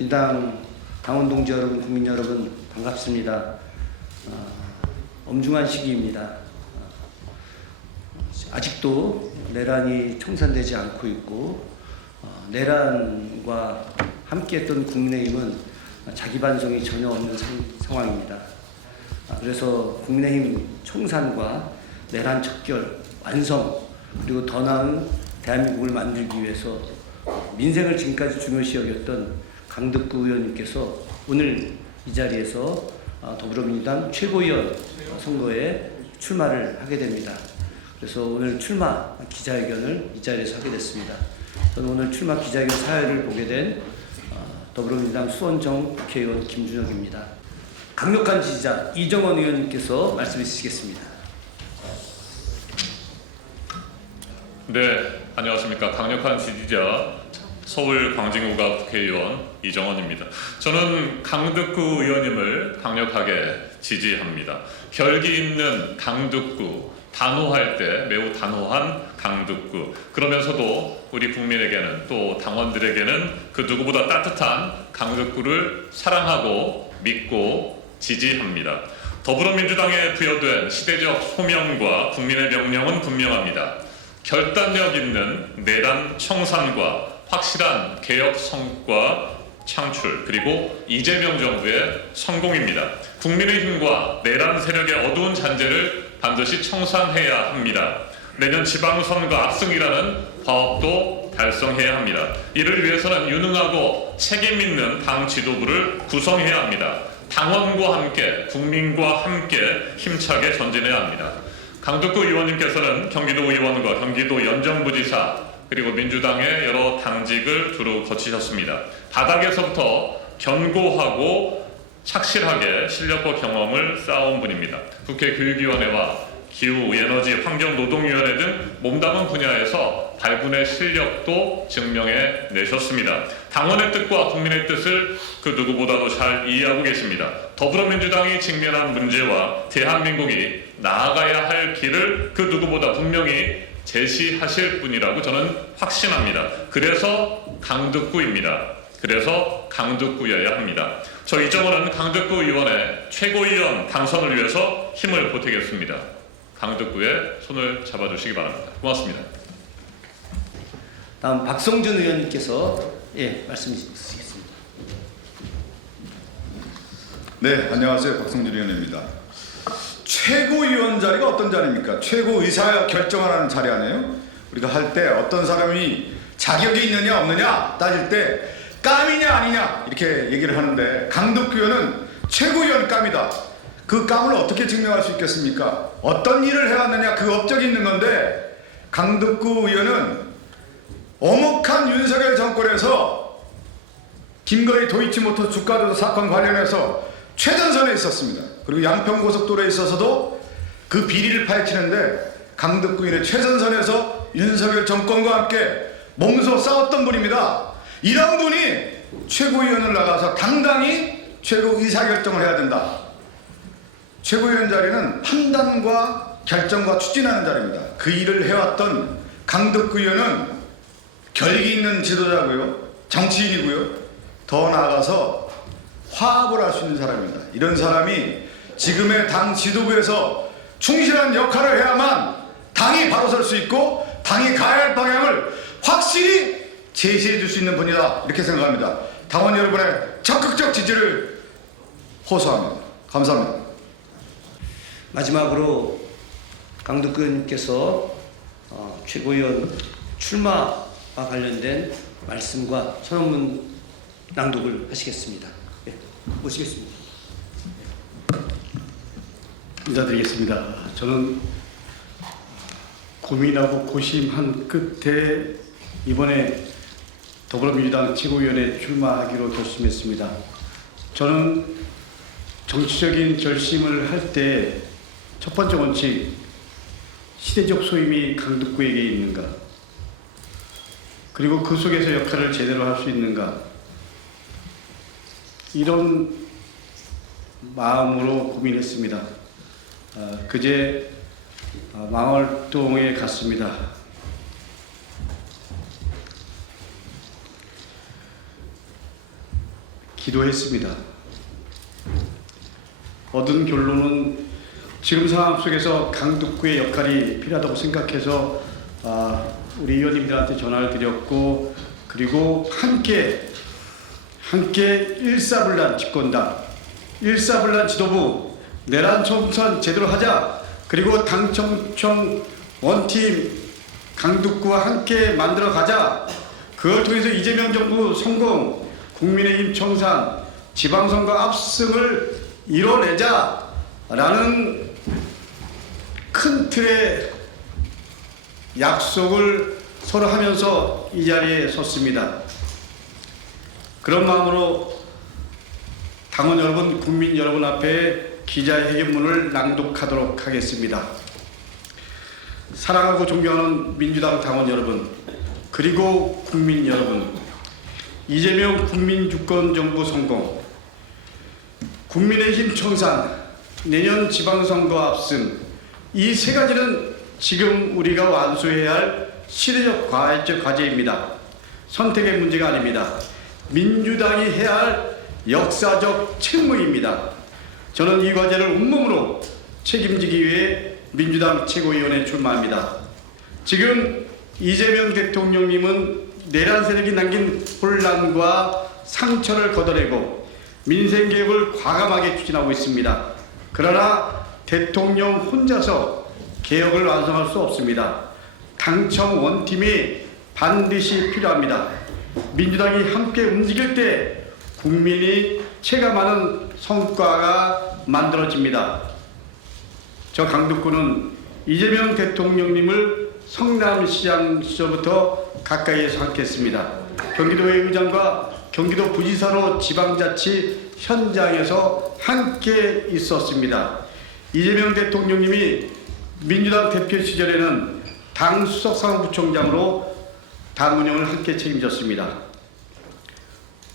민당 당원 동지 여러분, 국민 여러분 반갑습니다. 엄중한 시기입니다. 아직도 내란이 청산되지 않고 있고 내란과 함께했던 국민의힘은 자기 반성이 전혀 없는 상황입니다. 그래서 국민의힘 청산과 내란 척결, 완성, 그리고 더 나은 대한민국을 만들기 위해서 민생을 지금까지 중요시 여겼던 강덕구 의원님께서 오늘 이 자리에서 더불어민주당 최고위원 선거에 출마를 하게 됩니다. 그래서 오늘 출마 기자회견을 이 자리에서 하게 됐습니다. 저는 오늘 출마 기자회견 사회를 보게 된 더불어민주당 수원정 국회의원 김준혁입니다. 강력한 지지자 이정원 의원님께서 말씀해 주시겠습니다. 네, 안녕하십니까. 강력한 지지자 서울 광진구가 국회의원 이정원입니다. 저는 강덕구 의원님을 강력하게 지지합니다. 결기 있는 강덕구, 단호할 때 매우 단호한 강덕구, 그러면서도 우리 국민에게는 또 당원들에게는 그 누구보다 따뜻한 강덕구를 사랑하고 믿고 지지합니다. 더불어민주당에 부여된 시대적 소명과 국민의 명령은 분명합니다. 결단력 있는 내란 청산과 확실한 개혁 성과 창출, 그리고 이재명 정부의 성공입니다. 국민의힘과 내란 세력의 어두운 잔재를 반드시 청산해야 합니다. 내년 지방선거 압승이라는 과업도 달성해야 합니다. 이를 위해서는 유능하고 책임 있는 당 지도부를 구성해야 합니다. 당원과 함께, 국민과 함께 힘차게 전진해야 합니다. 강덕구 의원님께서는 경기도 의원과 경기도 연정부지사 그리고 민주당의 여러 당직을 두루 거치셨습니다. 바닥에서부터 견고하고 착실하게 실력과 경험을 쌓아온 분입니다. 국회 교육위원회와 기후, 에너지, 환경, 노동위원회 등 몸담은 분야에서 발군의 실력도 증명해 내셨습니다. 당원의 뜻과 국민의 뜻을 그 누구보다도 잘 이해하고 계십니다. 더불어민주당이 직면한 문제와 대한민국이 나아가야 할 길을 그 누구보다 분명히 제시하실 분이라고 저는 확신합니다. 그래서 강덕구입니다. 그래서 강덕구여야 합니다. 저 이정원은 강덕구 의원의 최고위원 당선을 위해서 힘을 보태겠습니다. 강덕구의 손을 잡아주시기 바랍니다. 고맙습니다. 다음 박성준 의원님께서 말씀 주시겠습니다. 네, 안녕하세요. 박성준 의원입니다. 최고위원 자리가 어떤 자리입니까? 최고의사 결정하는 자리 아니에요? 우리가 할 때 어떤 사람이 자격이 있느냐 없느냐 따질 때 깜이냐 아니냐 이렇게 얘기를 하는데 강덕구 의원은 최고위원 깜이다. 그 깜을 어떻게 증명할 수 있겠습니까? 어떤 일을 해왔느냐 그 업적이 있는 건데 강덕구 의원은 엄혹한 윤석열 정권에서 김건희 도이치모터 주가조작 사건 관련해서 최전선에 있었습니다. 그리고 양평고속도로에 있어서도 그 비리를 파헤치는데 강덕구 의원의 최전선에서 윤석열 정권과 함께 몸소 싸웠던 분입니다. 이런 분이 최고위원을 나가서 당당히 최고 의사결정을 해야 된다. 최고위원 자리는 판단과 결정과 추진하는 자리입니다. 그 일을 해왔던 강덕구 의원은 결기 있는 지도자고요. 정치인이고요. 더 나아가서 화합을 할 수 있는 사람입니다. 이런 사람이 지금의 당 지도부에서 충실한 역할을 해야만 당이 바로 설 수 있고 당이 가야 할 방향을 확실히 제시해 줄 수 있는 분이다. 이렇게 생각합니다. 당원 여러분의 적극적 지지를 호소합니다. 감사합니다. 마지막으로 강덕구 의원님께서 최고위원 출마와 관련된 말씀과 선언문 낭독을 하시겠습니다. 모시겠습니다. 인사드리겠습니다. 저는 고민하고 고심한 끝에 이번에 더불어민주당 최고위원에 출마하기로 결심했습니다. 저는 정치적인 결심을 할 때 첫 번째 원칙, 시대적 소임이 강덕구에게 있는가, 그리고 그 속에서 역할을 제대로 할 수 있는가, 이런 마음으로 고민했습니다. 그제 망월동에 갔습니다. 기도했습니다. 얻은 결론은 지금 상황 속에서 강북구의 역할이 필요하다고 생각해서 우리 의원님들한테 전화를 드렸고, 그리고 함께 일사불란 집권당, 일사불란 지도부, 내란 총선 제대로 하자, 그리고 당청청 원팀 강북구와 함께 만들어 가자. 그걸 통해서 이재명 정부 성공, 국민의힘 청산, 지방선거 압승을 이뤄내자라는 큰 틀의 약속을 서로 하면서 이 자리에 섰습니다. 그런 마음으로 당원 여러분, 국민 여러분 앞에 기자회견문을 낭독하도록 하겠습니다. 사랑하고 존경하는 민주당 당원 여러분, 그리고 국민 여러분, 이재명 국민주권정부 성공, 국민의힘 청산, 내년 지방선거 압승, 이 세 가지는 지금 우리가 완수해야 할 시대적 과제입니다. 선택의 문제가 아닙니다. 민주당이 해야 할 역사적 책무입니다. 저는 이 과제를 온몸으로 책임지기 위해 민주당 최고위원회에 출마합니다. 지금 이재명 대통령님은 내란 세력이 남긴 혼란과 상처를 걷어내고 민생개혁을 과감하게 추진하고 있습니다. 그러나 대통령 혼자서 개혁을 완성할 수 없습니다. 당청 원팀이 반드시 필요합니다. 민주당이 함께 움직일 때 국민이 체감하는 성과가 만들어집니다. 저 강북구는 이재명 대통령님을 성남시장 시절부터 가까이에서 함께했습니다. 경기도의 의장과 경기도 부지사로 지방자치 현장에서 함께 있었습니다. 이재명 대통령님이 민주당 대표 시절에는 당 수석사무부총장으로 당 운영을 함께 책임졌습니다.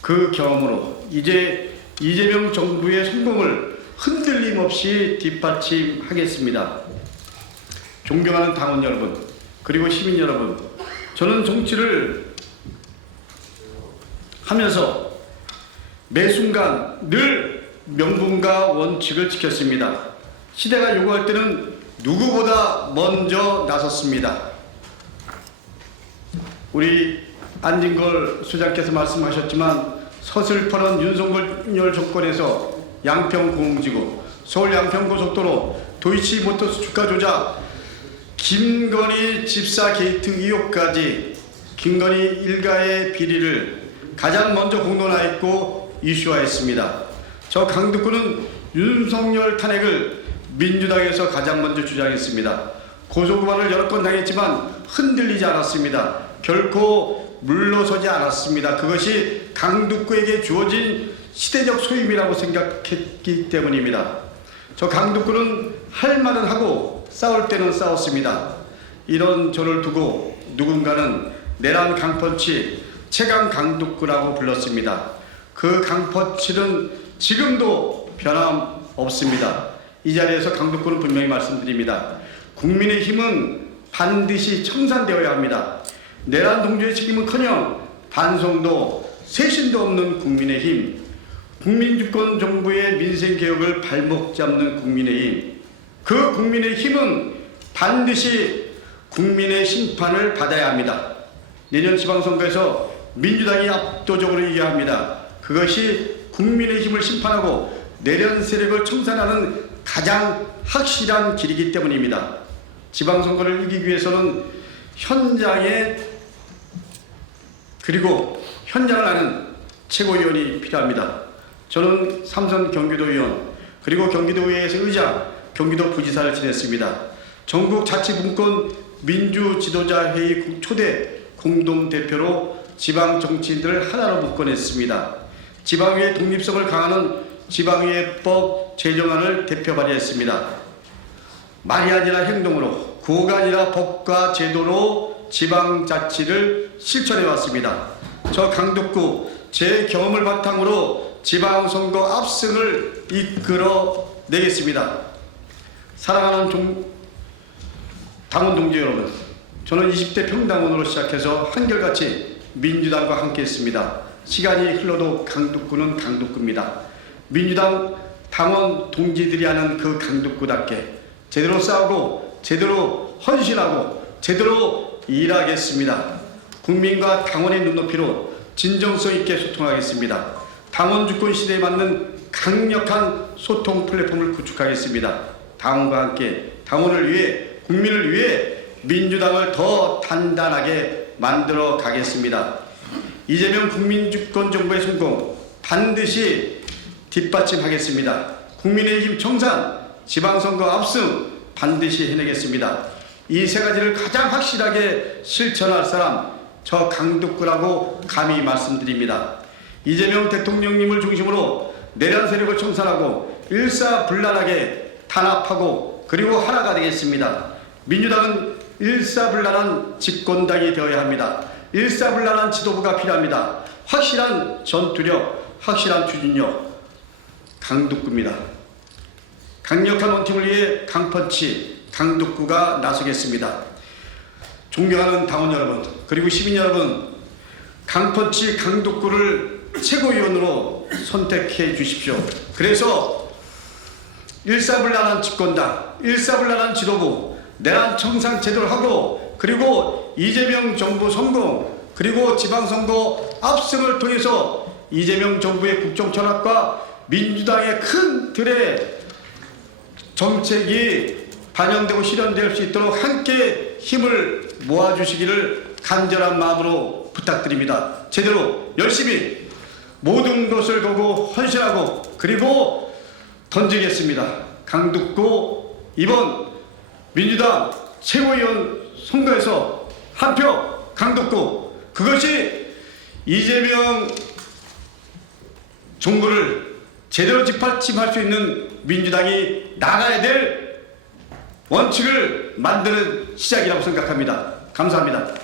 그 경험으로 이제 이재명 정부의 성공을 흔들림 없이 뒷받침하겠습니다. 존경하는 당원 여러분, 그리고 시민 여러분, 저는 정치를 하면서 매 순간 늘 명분과 원칙을 지켰습니다. 시대가 요구할 때는 누구보다 먼저 나섰습니다. 우리 안진걸 소장께서 말씀하셨지만 서슬퍼런 윤석열 정권에서 양평공지구, 서울 양평고속도로, 도이치모터스 주가 조작, 김건희 집사 게이트 의혹까지 김건희 일가의 비리를 가장 먼저 공론화했고 이슈화했습니다. 저 강북구는 윤석열 탄핵을 민주당에서 가장 먼저 주장했습니다. 고소고발을 여러 건 당했지만 흔들리지 않았습니다. 결코 물러서지 않았습니다. 그것이 강북구에게 주어진 시대적 소임이라고 생각했기 때문입니다. 저 강북구는 할 말은 하고 싸울 때는 싸웠습니다. 이런 저를 두고 누군가는 내란 강펀치, 최강 강북구라고 불렀습니다. 그 강펀치는 지금도 변함없습니다. 이 자리에서 강북구는 분명히 말씀드립니다. 국민의힘은 반드시 청산되어야 합니다. 내란 동조의 책임은커녕 반성도 쇄신도 없는 국민의힘, 국민주권 정부의 민생개혁을 발목 잡는 국민의힘, 그 국민의힘은 반드시 국민의 심판을 받아야 합니다. 내년 지방선거에서 민주당이 압도적으로 이겨야 합니다. 그것이 국민의힘을 심판하고 내란 세력을 청산하는 가장 확실한 길이기 때문입니다. 지방선거를 이기기 위해서는 현장에 그리고 현장을 아는 최고위원이 필요합니다. 저는 삼선 경기도의원 그리고 경기도의회에서 의장, 경기도 부지사를 지냈습니다. 전국 자치분권 민주지도자회의 초대 공동대표로 지방 정치인들을 하나로 묶어냈습니다. 지방의회 독립성을 강화하는 지방의회법 제정안을 대표 발의했습니다. 말이 아니라 행동으로, 구호가 아니라 법과 제도로 지방자치를 실천해왔습니다. 저 강북구 제 경험을 바탕으로 지방선거 압승을 이끌어내겠습니다. 사랑하는 당원 동지 여러분, 저는 20대 평당원으로 시작해서 한결같이 민주당과 함께했습니다. 시간이 흘러도 강북구는 강북구입니다. 민주당 당원 동지들이 하는 그 강북구답게 제대로 싸우고 제대로 헌신하고 제대로 일하겠습니다. 국민과 당원의 눈높이로 진정성 있게 소통하겠습니다. 당원 주권 시대에 맞는 강력한 소통 플랫폼을 구축하겠습니다. 당원과 함께 당원을 위해 국민을 위해 민주당을 더 단단하게 만들어 가겠습니다. 이재명 국민주권 정부의 성공 반드시 뒷받침하겠습니다. 국민의힘 청산, 지방선거 압승 반드시 해내겠습니다. 이 세 가지를 가장 확실하게 실천할 사람 저 강북구라고 감히 말씀드립니다. 이재명 대통령님을 중심으로 내란 세력을 청산하고 일사불란하게 탄압하고 그리고 하나가 되겠습니다. 민주당은 일사불란한 집권당이 되어야 합니다. 일사불란한 지도부가 필요합니다. 확실한 전투력, 확실한 추진력, 강북구입니다. 강력한 원팀을 위해 강펀치, 강북구가 나서겠습니다. 존경하는 당원 여러분, 그리고 시민 여러분, 강펀치 강북구를 최고위원으로 선택해 주십시오. 그래서 일사불란한 집권당, 일사불란한 지도부, 내란 청산 제대로 하고 그리고 이재명 정부 성공 그리고 지방선거 압승을 통해서 이재명 정부의 국정 철학과 민주당의 큰 틀의 정책이 반영되고 실현될 수 있도록 함께 힘을 모아주시기를 간절한 마음으로 부탁드립니다. 제대로 열심히 모든 것을 걸고 헌신하고 그리고 던지겠습니다. 강북구 이번 민주당 최고위원 선거에서 한 표 강북구, 그것이 이재명 정부를 제대로 뒷받침할 수 있는 민주당이 나가야 될 원칙을 만드는 시작이라고 생각합니다. 감사합니다.